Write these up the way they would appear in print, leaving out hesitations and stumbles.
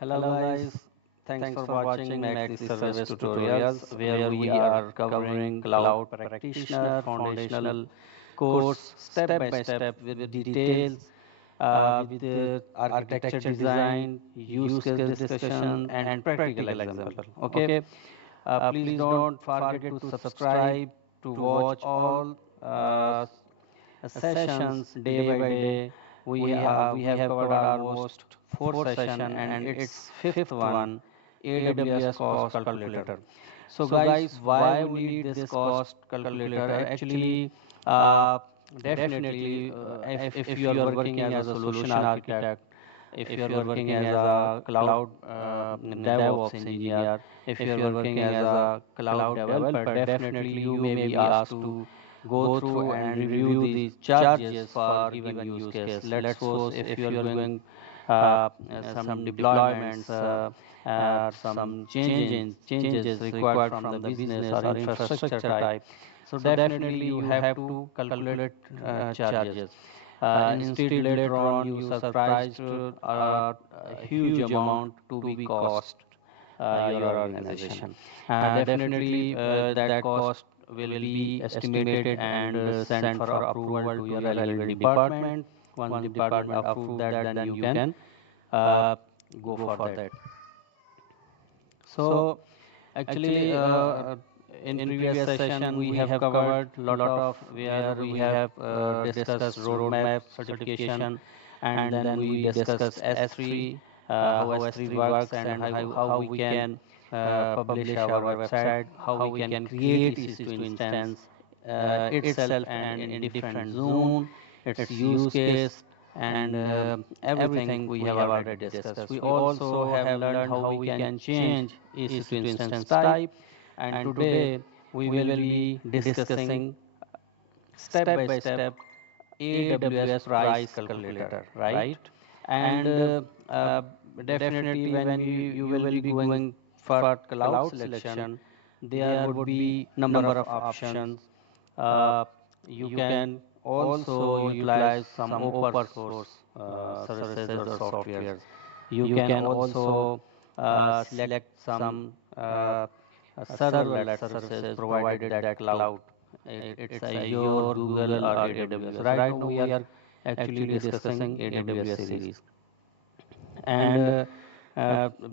Hello guys, thanks for watching Maxi Service Tutorials where we are covering cloud practitioner foundational course step by step with details, with architecture design, use case discussion and practical example. Okay, please don't forget to subscribe to watch all sessions day by day. We have covered almost four session and it's fifth one, AWS cost calculator. So guys, why we need this cost calculator? Actually, uh, definitely, if you are working as a solution architect, if you are working as a cloud DevOps engineer, if you are working as a cloud developer, definitely you may be asked to go through and review the charges for given use case. Let's suppose if you are doing some deployments, some changes required from the business or infrastructure type. So definitely you have to calculate charges. Instead, later on you surprised a huge amount to be cost your organization. Definitely, that cost will be estimated and sent for approval to your relevant department. Once department approve that, then you can uh, go for that. So actually, in previous session we have covered lot of where we have discussed roadmap certification, and then we discussed S3, how S3 works and how we can publish our website, how we can create EC2 instance itself and in different zone, its use case, and everything we have already discussed. We also have learned how we can change EC2 instance type, and today we will be discussing step by step AWS price calculator, right? And definitely when you will be going for cloud selection, there would be number of options. Uh, you can also utilize some open source services or softwares. You can also select some serverless services provided that cloud. It's Azure, Google, or AWS. Right now we are actually discussing AWS series. And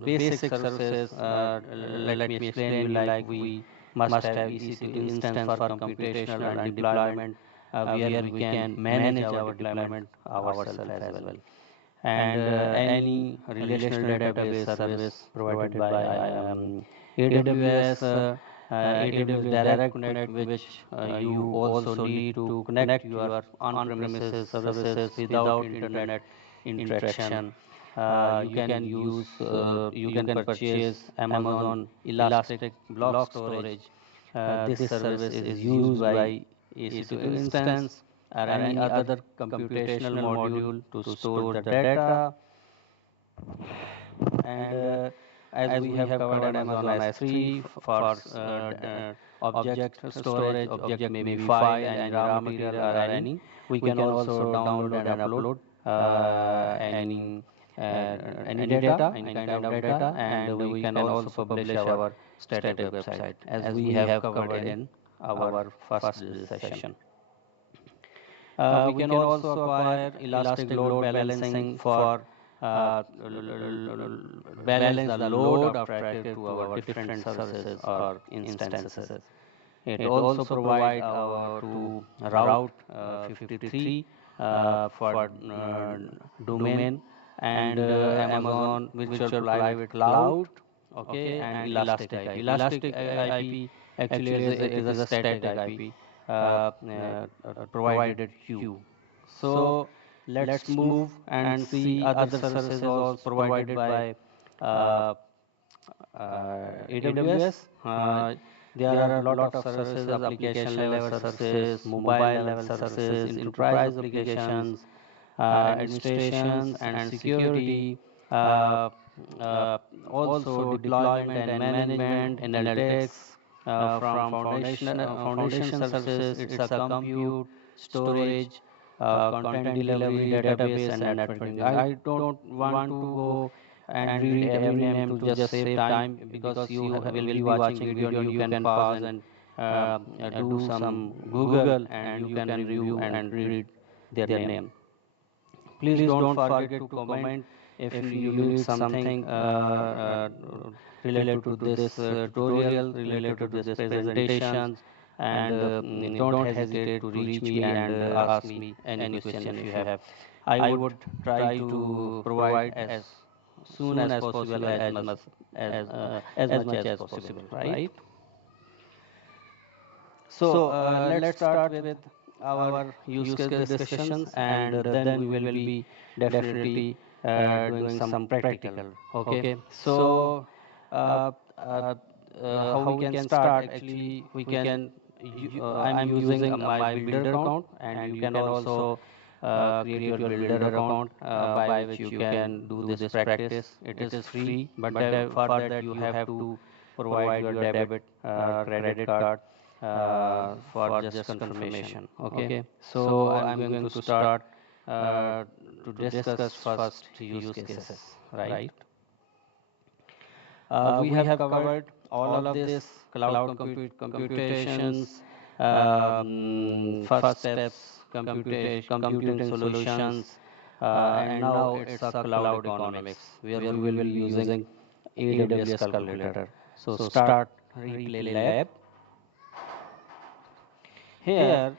basic services, let me explain you, like we must have EC2 instance for computational and deployment, where we can manage our deployment ourselves as well. And any relational database service provided by AWS, AWS Direct Connect, which you also need to connect your on-premises services without internet interaction. You can purchase Amazon Elastic Block Storage. This service is used by EC2 instance or any other computational module to store the data. And as we have covered Amazon S3 for object storage, object may be file, any raw material or any. We can also download and upload any data, any kind of data, and we can also publish our static website, as we have covered in our first session. We can also acquire elastic load balancing for balance the load of traffic to our different services or instances. It also provide our to Route 53 for domain, and Amazon Virtual Private Cloud, okay, and Elastic IP. Elastic IP actually is a static IP provided queue. So let's move and see other services also provided by uh, AWS. There are a lot of services, application level services, mobile level services, enterprise applications, administrations and security, uh, uh, also deployment and management, analytics, from foundation services. It's a compute, storage, content delivery, database, and networking. I don't want to go and read every name to just save time, because you will be watching video and you can pause and do some Google and you can review and read their name. Please don't forget to comment if you need something related to this tutorial, related to this presentations, and don't hesitate to reach me and ask me any question if you have. I would try to provide as soon as possible, as much as possible, right? So let's start with our use case discussions, and then we will be definitely doing some practical. Okay. So uh, uh, how we can start? Actually, we can. I'm using my builder account, and you can also create your builder account by which you can do this practice. It is free, but for that you have to provide your debit credit card for just confirmation. Okay, so I'm going to start to discuss first use cases, right? We have covered all of this cloud computations, first steps, computing solutions, and now it's a cloud economics where we will be using AWS calculator. So start replay lab. Here,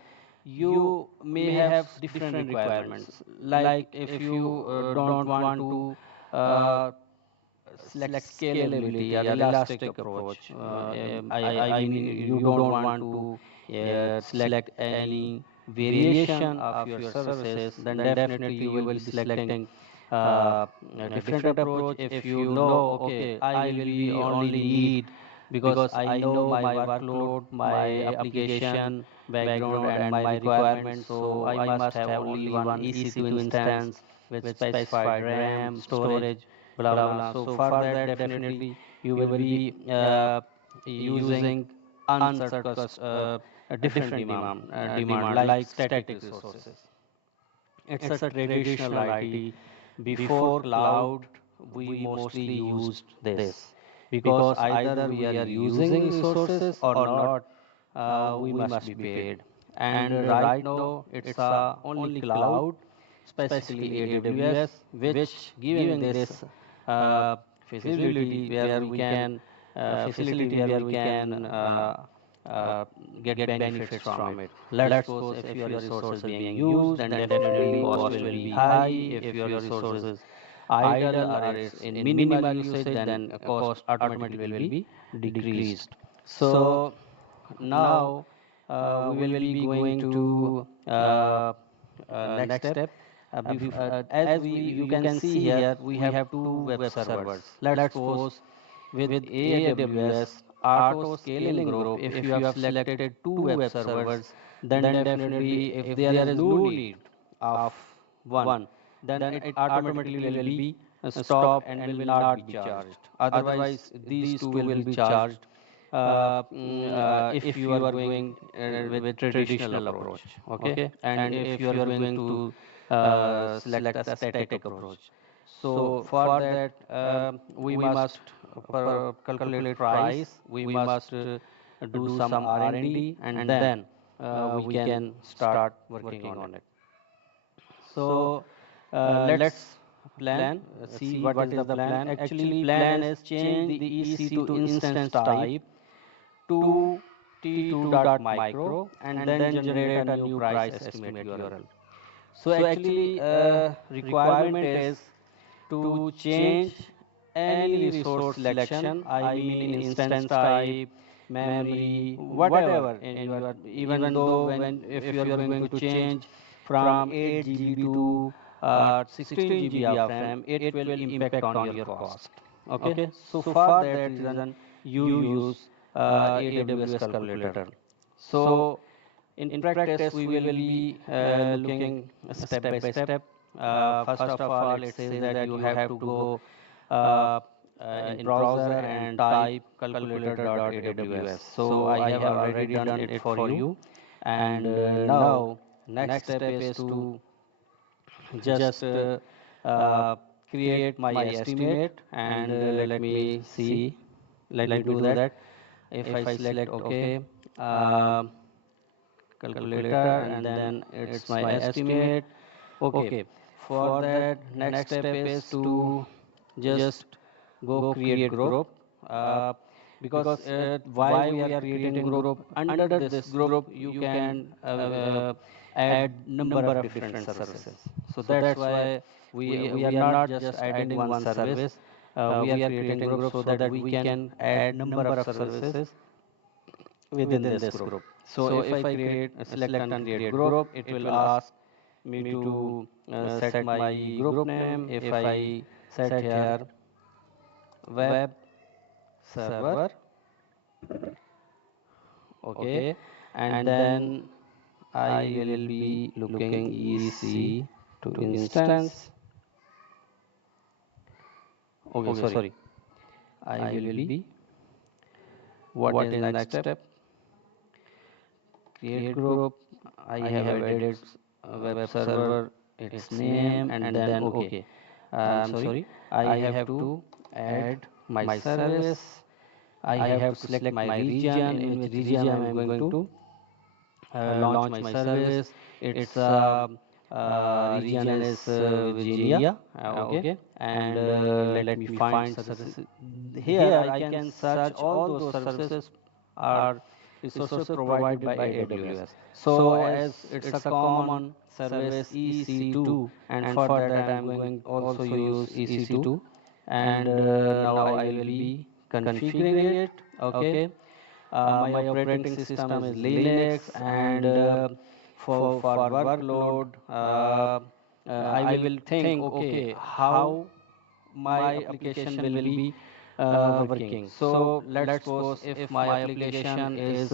you may have different requirements. Like if you don't want to uh, select scalability or elastic approach, I mean you don't want to select any variation of your services, then definitely you will be selecting a different approach. If you know, okay, I will be only need, because I know my workload, my application background, and my requirements, so I must have only one EC2 instance with specified RAM, storage, blah blah. So for that, definitely you will be using unsurpassed a different demand like static resources. It's a traditional IT. Before cloud, we mostly used this, because either we are using resources or not, we must be paid. And right now, it's only cloud, specifically AWS, which giving this feasibility where we can facility where we can get benefits from it. Let's suppose if your resource is being used, then definitely cost will be high. If your resource is idle or it's in minimal usage, then cost automatically will be decreased. So now we will be going to next step. As you can see here, we have two web servers. Let's suppose with AWS auto scaling group, if you have selected two web servers, then definitely if there is no need of one, then it automatically will be stopped and will not be charged. Otherwise, these two will be charged if you are going with traditional approach. Okay, and if you are going to select a static approach. So for that, we must calculate price. We must do some R&D, and then we can start working on it. So let's plan. See what is the plan. Actually, plan is change the EC2 instance type to T2.micro and then generate a new price estimate URL. So actually, requirement is to change any resource selection. I mean instance type, memory, whatever in your, even though when if you are going to change from 8 GB to 16 GB of RAM, it will impact on your cost. Okay, so for that reason, you use AWS calculator. So in practice, we will be looking step by step. First of all, it says that you have to go uh, in browser and type calculator.aws. So I have already done it for you. And now, next step is to just create my estimate, and let me see, let me do that. If I select OK, um, calculator, and then it's my estimate. Okay, for that, next step is to just go create group, uh, because why we are creating group, under this group you can add number of different services. So that's why we are not just adding one service, we are creating group so that we can add number of services within this group. So if I create select and create group, it will ask me to set my group name. If I set here web server, okay, and then I will be looking EC to instance. Okay, sorry, I will be, what is the next step? Create group. I have added web server, its name, and then okay. Sorry, I have to add my service. I have to select my region, in which region I am going to launch my service. Its region is Virginia. Okay, and let me find services. Here I can search all those services are resources provided by AWS. So as it's a common service EC2, and for that I am going also use EC2, and now I will be configuring it. Okay, my operating system is Linux, and for workload, I will think, okay, how my application will be working. So let's suppose if my application is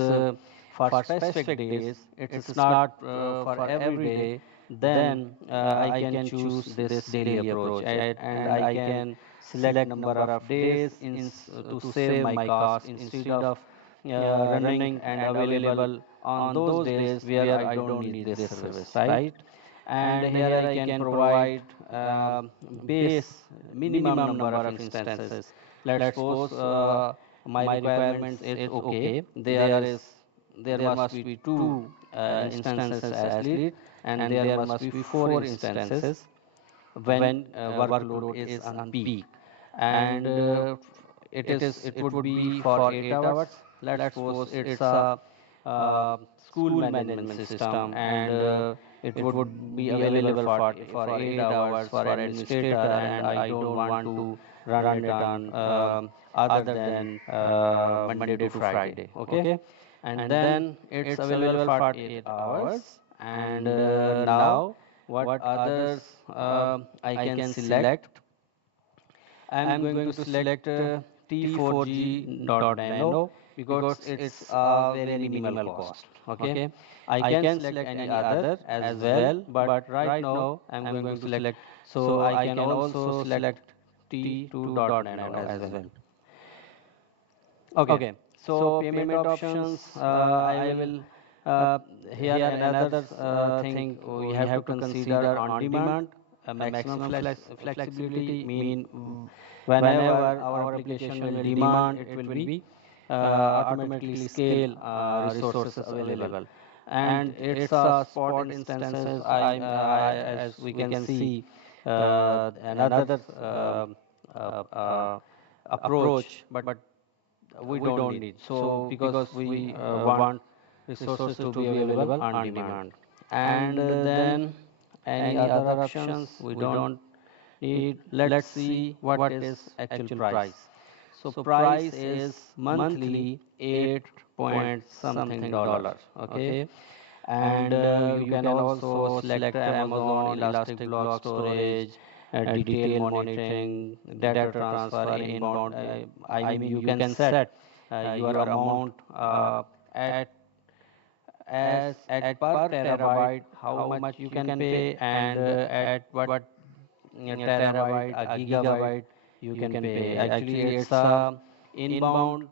for specific days, it's not for every day, then I can choose this daily approach, and I can select number of days to save my cost, instead of running and available on those days where I don't need this service, right? And here I can provide base minimum number of instances. Let's suppose my requirements is okay. There must be two instances as lead, and there must be four instances when workload is on peak, and it would be for 8 hours. Let's suppose it's a school management system, and it would be available for 8 hours for administrator, and I don't want to run it on other than Monday to Friday. Okay, and then it's available for 8 hours, and now what others I can select. I'm going to select T4G.nano because it's a very minimal cost. Okay, I can select any other as well, but right now I'm going to select. So I can also select T2.nano as well. Okay, so payment options, I will uh, here another thing we have to consider: on demand, maximum flexibility. Mean whenever our application will demand, it will be automatically scale resources available, and it's a spot instances. As we can see, another approach, but we don't need. So because we want resources to be available on demand, and then any other options we don't need. Let's see what is actual price. So price is monthly 8 point something dollar. Okay, and you can also select Amazon Elastic Block Storage, detail monitoring, data transfer, inbound. I mean, you can set your amount at at per terabyte, how much you can pay, and at what terabyte, a gigabyte you can pay. Actually, inbound.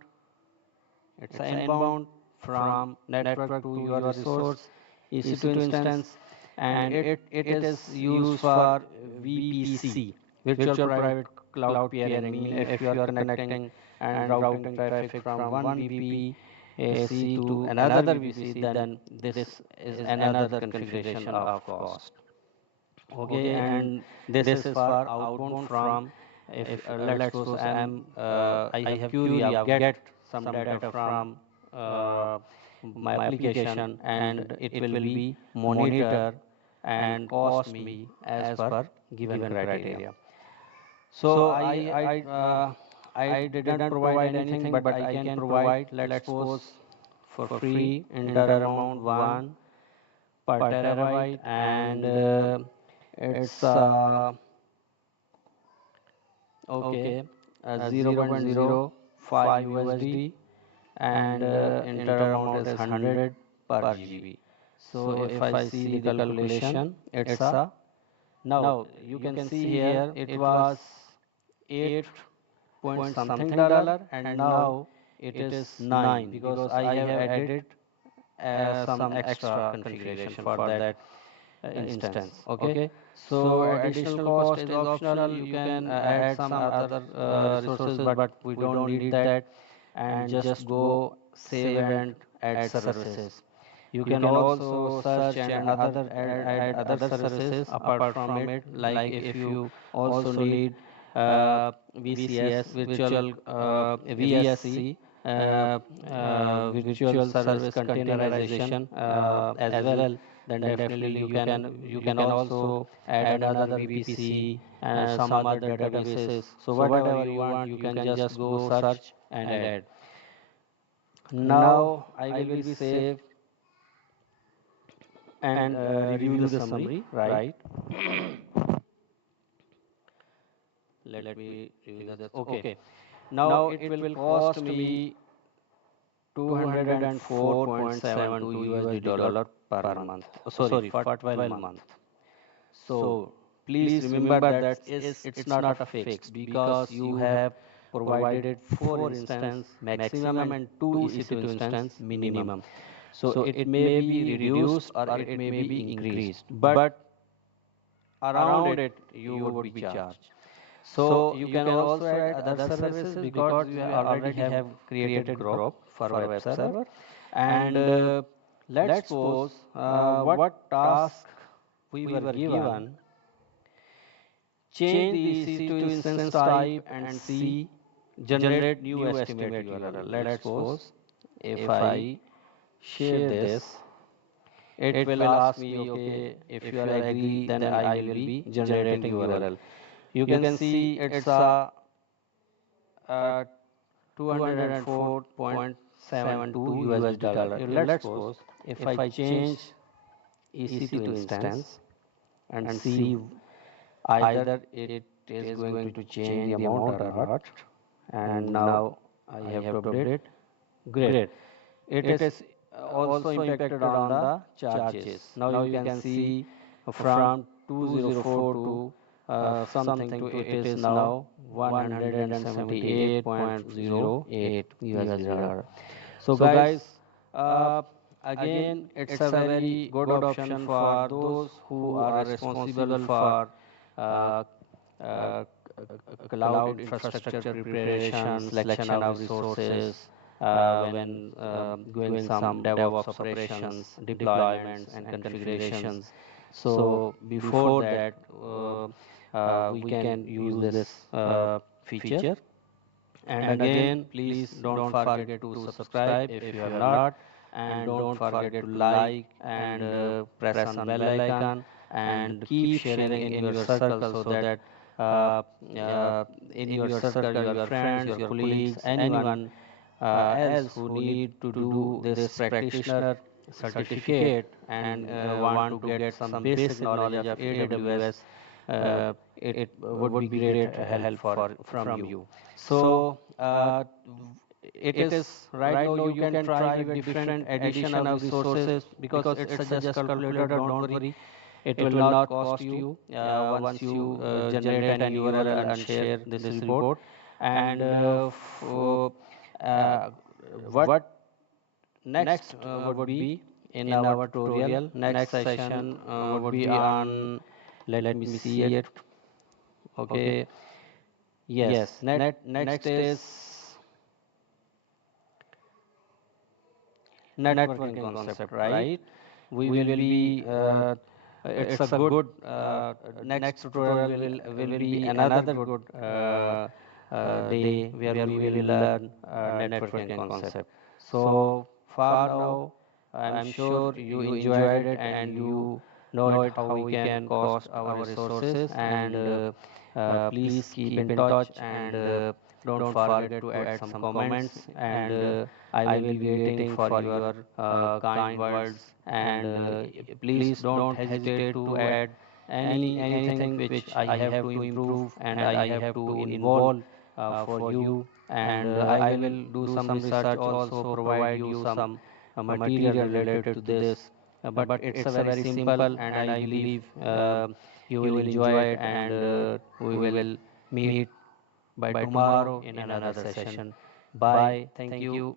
It's an inbound from network to your resource EC2 instance, and it is used for VPC. Virtual private cloud peering mean if you are connecting and routing traffic from one VPC to another VPC, then this is another configuration of cost. Okay, and this is for outbound from, if let's suppose I have query of get some data from uh, my application, and it will be monitor and cost me as per given criteria. So I didn't provide anything, but I can provide, let's suppose, for free enter amount 1 per terabyte, and it's okay, 0.05 USD, and enter amount is 100 per GB. So if I see the calculation, it's a, now you can see here it was 8 point something dollar, and now it is 9 because I have added some extra configuration for that instance. Okay, so additional cost is optional. You can add some other resources, but we don't need that, and just go save and add services. You can also search and add other services apart from it, like if you also need VCS, virtual VSC, virtual service containerization as well, then definitely you can also add another VPC and some other databases. So whatever you want, you can just go search and add. Now I will be save and review the summary, right? Let me review this. Okay. Now it will cost me 204.72 USD dollar per month. Sorry, for 12 months. So please remember that is it's not a fixed, because you have provided 4 instance maximum and 2 EC2 instance minimum. So it may be reduced or it may be increased, but around it you would be charged. So you can also add other services because you already have created group for web server. And let's suppose what task we were given: change the EC2 instance type and C, generate new estimate URL. Let's suppose if I share this, it will ask me, okay, if you are agree, then I will be generating URL. You can see it's a 204.72 USD dollar. Let's suppose if I change EC2 instance and see either it is going to change the amount or not, and now I have to update. Great. It is also impacted on the charges. Now you can see from 204 to something to it is now 178.08 USD dollar. So guys, uh, again it's a very good option for those who are responsible for uh, uh, cloud infrastructure preparation, selection of resources, when doing some DevOps operations, deployments, and configurations. So before that, we can use this feature. And again, please don't forget to subscribe if you have not, and don't forget to like and press on bell icon, and keep sharing in your circle so that uh, uh, in your circle, your friends, your colleagues, anyone else who need to do this practitioner certificate and want to get some basic knowledge of AWS, it would be great help from you. So it is right now you can try with different addition of resources, because it's a just calculator. Don't worry, it will not cost you once you generate an URL and share this report. And uh, what next would be in our tutorial, next session would be on, let me see it, Okay. Yes. Next is networking concept, right? We will be it's a good next tutorial will be another good day where we will learn networking concept. So for now, I'm sure you enjoyed it and you know it how we can cost our resources, and please keep in touch, and don't forget to add some comments, and I will be waiting for your kind words, and please don't hesitate to add anything which I have to improve and I have to involve for you, and I will do some research, also provide you some material related to this. But it's a very simple, and I believe you will enjoy it, and we will meet by tomorrow in another session. Bye. Thank you.